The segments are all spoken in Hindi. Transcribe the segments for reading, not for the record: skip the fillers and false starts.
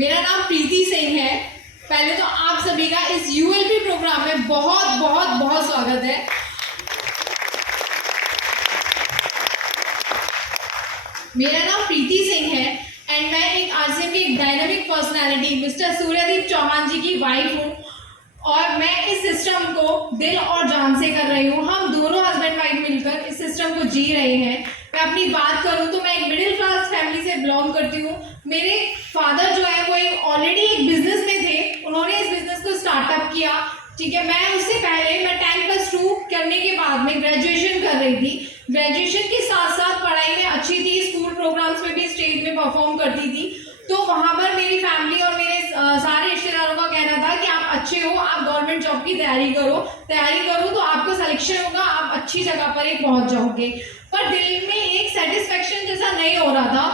मेरा नाम प्रीति सिंह है। पहले तो आप सभी का इस यूएलपी प्रोग्राम में बहुत बहुत बहुत स्वागत है। मेरा नाम प्रीति सिंह है एंड मैं एक आरसीएम की एक dynamic personality mister Suryadeep Chauhan जी की वाइफ हूँ और मैं इस सिस्टम को दिल और जान से कर रही हूँ। हम दोनों हस्बैंड वाइफ मिलकर इस सिस्टम को जी रहे हैं। मैं अपनी बात करूँ तो मैं एक मिडिल क्लास फैमिली से बिलोंग करती हूँ। मेरे फादर जो है वो ऑलरेडी एक बिजनेस में थे, उन्होंने इस बिजनेस को स्टार्टअप किया। ठीक है, मैं उससे पहले मैं 10+2 करने के बाद में ग्रेजुएशन कर रही थी। ग्रेजुएशन के साथ साथ पढ़ाई में अच्छी थी, स्कूल प्रोग्राम्स में भी स्टेज में परफॉर्म करती थी। तो वहाँ पर मेरी फैमिली और मेरे सारे रिश्तेदारों का कहना था कि आप अच्छे हो, आप गवर्नमेंट जॉब की तैयारी करो तो आपको सिलेक्शन होगा, आप अच्छी जगह पर एक पहुँच जाओगे। पर दिल में एक सेटिस्फेक्शन जैसा नहीं हो रहा था।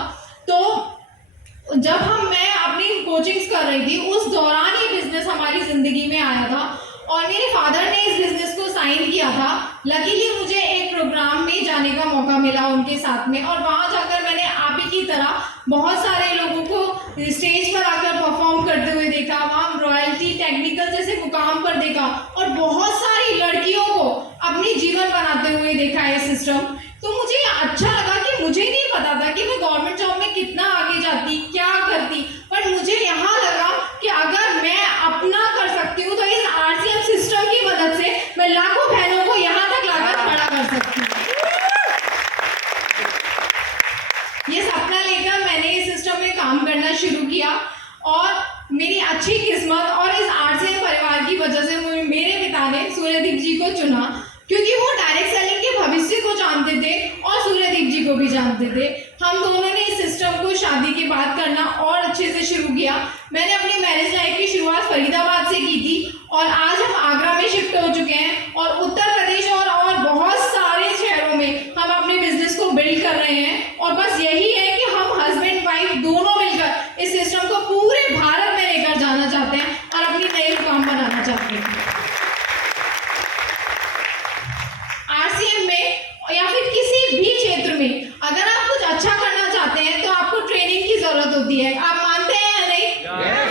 तो जब मैं अपनी कोचिंग्स कर रही थी उस दौरान ये बिजनेस हमारी ज़िंदगी में आया था और मेरे फादर ने इस बिजनेस को साइन किया था। लकीली मुझे एक प्रोग्राम में जाने का मौका मिला उनके साथ में और वहाँ जाकर मैंने आप ही की तरह बहुत सारे लोगों को स्टेज पर आकर परफॉर्म करते हुए देखा, वहाँ रॉयल्टी टेक्निकल जैसे मुकाम पर देखा और बहुत सारी लड़कियों को अपनी जीवन बनाते हुए देखा है सिस्टम। तो मुझे अच्छा लगा कि मुझे नहीं पता था कि मैं गवर्नमेंट जॉब में कितना आगे जाती, क्या करती, पर मुझे यहाँ लगा कि अगर मैं अपना कर सकती हूँ तो इस आरसीएम सिस्टम की मदद से मैं लाखों बहनों को यहाँ तक लाकर खड़ा कर सकती हूँ। ये सपना लेकर मैंने इस सिस्टम में काम करना शुरू किया और मेरी अच्छी किस्मत और इस आरसीएम परिवार की वजह से मेरे पिता ने सूर्यदीप जी को चुना, क्योंकि वो डायरेक्ट सेलिंग के भविष्य को जानते थे और सूर्यदीप जी को भी जानते थे। हम दोनों ने इस सिस्टम को शादी के बाद करना और अच्छे से शुरू किया। मैंने अपनी मैरिज लाइफ की शुरुआत फरीदाबाद से की थी और आज हम आगरा में शिफ्ट हो चुके हैं और उत्तर प्रदेश और बहुत सारे शहरों में हम अपने बिजनेस को बिल्ड कर रहे हैं। और बस यही है कि हम हस्बैंड वाइफ दोनों मिलकर इस सिस्टम को पूरे भारत में लेकर जाना चाहते हैं और अपनी नई मुकाम बनाना चाहते हैं। आरसीएम में या फिर किसी भी क्षेत्र में अगर आप कुछ अच्छा करना चाहते हैं तो आपको ट्रेनिंग की जरूरत होती है। आप मानते हैं या नहीं? Yes.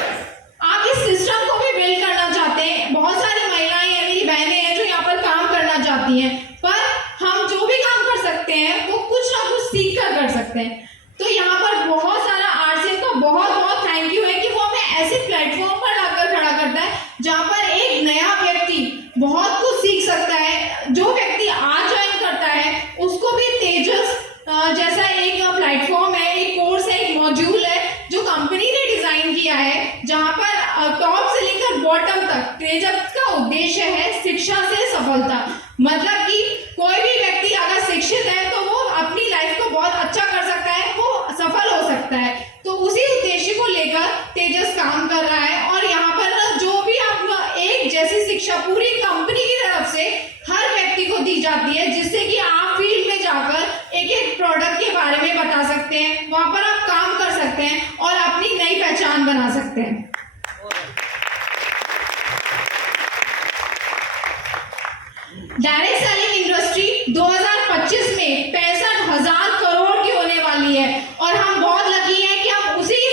आप इस सिस्टम को भी बिल्ड करना चाहते हैं। बहुत सारी महिलाएं हैं, मेरी बहनें हैं जो यहाँ पर काम करना चाहती हैं, पर हम जो भी काम कर सकते हैं वो कुछ ना कुछ सीख कर सकते हैं। तो यहाँ पर बहुत सारा आरसीएम का बहुत बहुत थैंक यू है कि वो हमें ऐसे प्लेटफॉर्म पर लाकर खड़ा करता है जहाँ पर एक नया व्यक्ति बहुत कुछ सीख सकता है। जो व्यक्ति आज ज्वाइन करता है उसको भी तेजस जैसा एक प्लेटफॉर्म है, एक कोर्स है, एक मॉड्यूल है जो कंपनी ने डिजाइन किया है, जहाँ पर टॉप से लेकर बॉटम तक तेजस का उद्देश्य है शिक्षा से सफलता। मतलब कि कोई भी व्यक्ति अगर शिक्षित है तो वो अपनी लाइफ को बहुत अच्छा कर सकता है, वो सफल हो सकता है। तो उसी उद्देश्य को लेकर तेजस काम कर रहा है और यहाँ पर जो भी आप एक जैसी शिक्षा पूरी कंपनी की तरफ से हर व्यक्ति को दी जाती है, जिससे कि आप फील्ड में जाकर एक एक प्रोडक्ट के बारे में बता सकते हैं, वहां पर आप काम कर सकते हैं और अपनी नई पहचान बना सकते हैं। डायरेक्ट सेलिंग इंडस्ट्री 2025 में 65,000 करोड़ की होने वाली है और हम बहुत लकी हैं कि हम उसी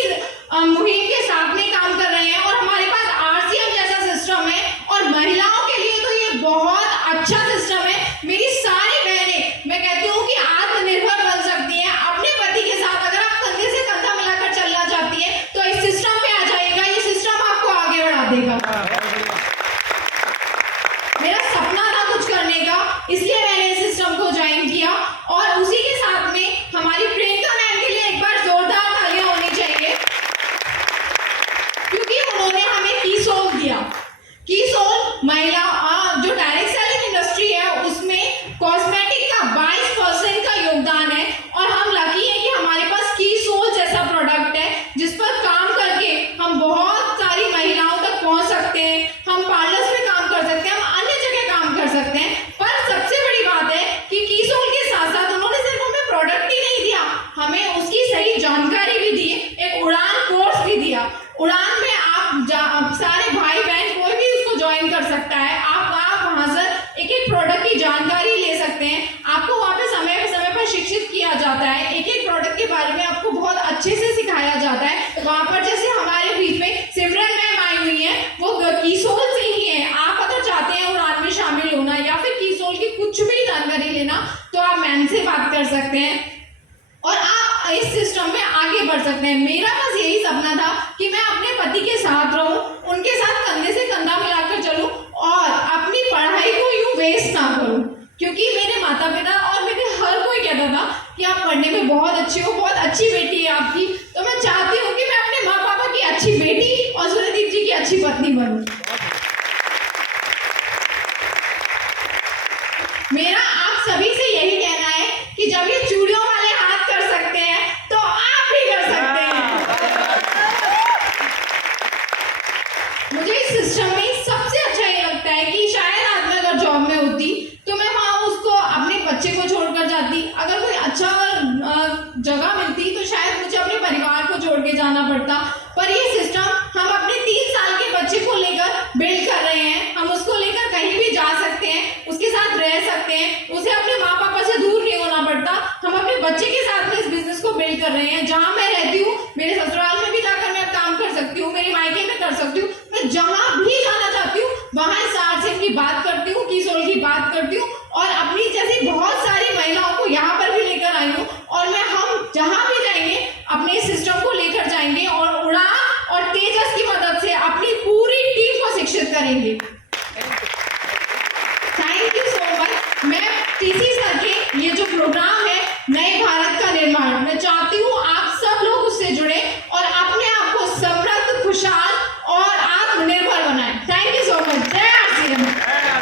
मुहिम के साथ में काम कर रहे हैं और हमारे पास आरसीएम जैसा सिस्टम है और महिलाओं के लिए तो ये बहुत अच्छा सिस्टम है। मेरी सारी बहनें, मैं कहती हूँ कि आत्मनिर्भर बन सकती हैं अपने पति के साथ। अगर आप कंधे से कंधा मिलाकर चलना चाहती हैं तो इस सिस्टम पे आ जाएगा, ये सिस्टम आपको आगे बढ़ा देगा। मेरा सपना था कुछ करने का, इसलिए मैंने इस सिस्टम को ज्वाइन किया और उसी के साथ में हमारी प्रियंका मैम के लिए जाता है। वहाँ पर जैसे हमारे बीच में सिमरन मैम आई हुई है, वो कीसोल से ही है। आप अगर चाहते हैं उड़ान में शामिल होना या फिर कीसोल की कुछ भी जानकारी लेना तो आप मैम से बात कर सकते हैं और आप इस सिस्टम में आगे बढ़ सकते हैं। मेरा बस यही सपना था कि मैं अपने पति के साथ रहूं, उनके साथ कंधे से कंधा मिलाकर चलूं और अपनी पढ़ाई को यूं वेस्ट ना करूं, क्योंकि मेरे माता पिता और मेरे हर कोई कहता था कि आप पढ़ने में बहुत अच्छे हो, बहुत अच्छी बेटी है आपकी। तो मैं चाहती हूँ कि मैं अपने माँ पापा की अच्छी बेटी और सूर्यदीप जी की अच्छी पत्नी बनूं। मेरा आप सभी से यही कहना है कि जब ये चूड़ियों वाले हाथ कर सकते हैं तो आप भी कर सकते हैं। मुझे इस सिस्टम में सबसे अच्छा ये लगता है कि शायद आज मैं अगर जॉब में होती तो मैं वहाँ उसको अपने बच्चे को छोड़कर जाती। अगर कोई अच्छा जगह मिलती तो शायद मुझे अपने परिवार को छोड़ के जाना पड़ता। पर ये सिस्टम हम अपने 3 साल के बच्चे को लेकर बिल्ड कर रहे हैं। हम उसको लेकर कहीं भी जा सकते हैं, उसके साथ रह सकते हैं, उसे अपने माँ पापा से दूर नहीं होना पड़ता। हम अपने बच्चे के साथ में इस बिजनेस को बिल्ड कर रहे हैं। जहाँ मैं रहती हूँ, मेरे ससुराल में भी जाकर मैं काम कर सकती हूँ, मेरे मायके में कर सकती हूँ, मैं जहाँ भी जाना चाहती हूँ वहाँ इस आरसीएम की बात करती हूँ, कीसोल की बात करती हूँ और अपनी जैसी बहुत सारी महिलाओं को यहाँ पर भी लेकर आई हूँ। और मैं हम जहाँ भी जाएंगे अपने सिस्टम को लेकर जाएंगे और उड़ान और तेजस की मदद से अपनी पूरी टीम को शिक्षित करेंगे। Thank you so much. मैं टीसी सर के ये जो प्रोग्राम है नए भारत का निर्माण, मैं चाहती हूँ आप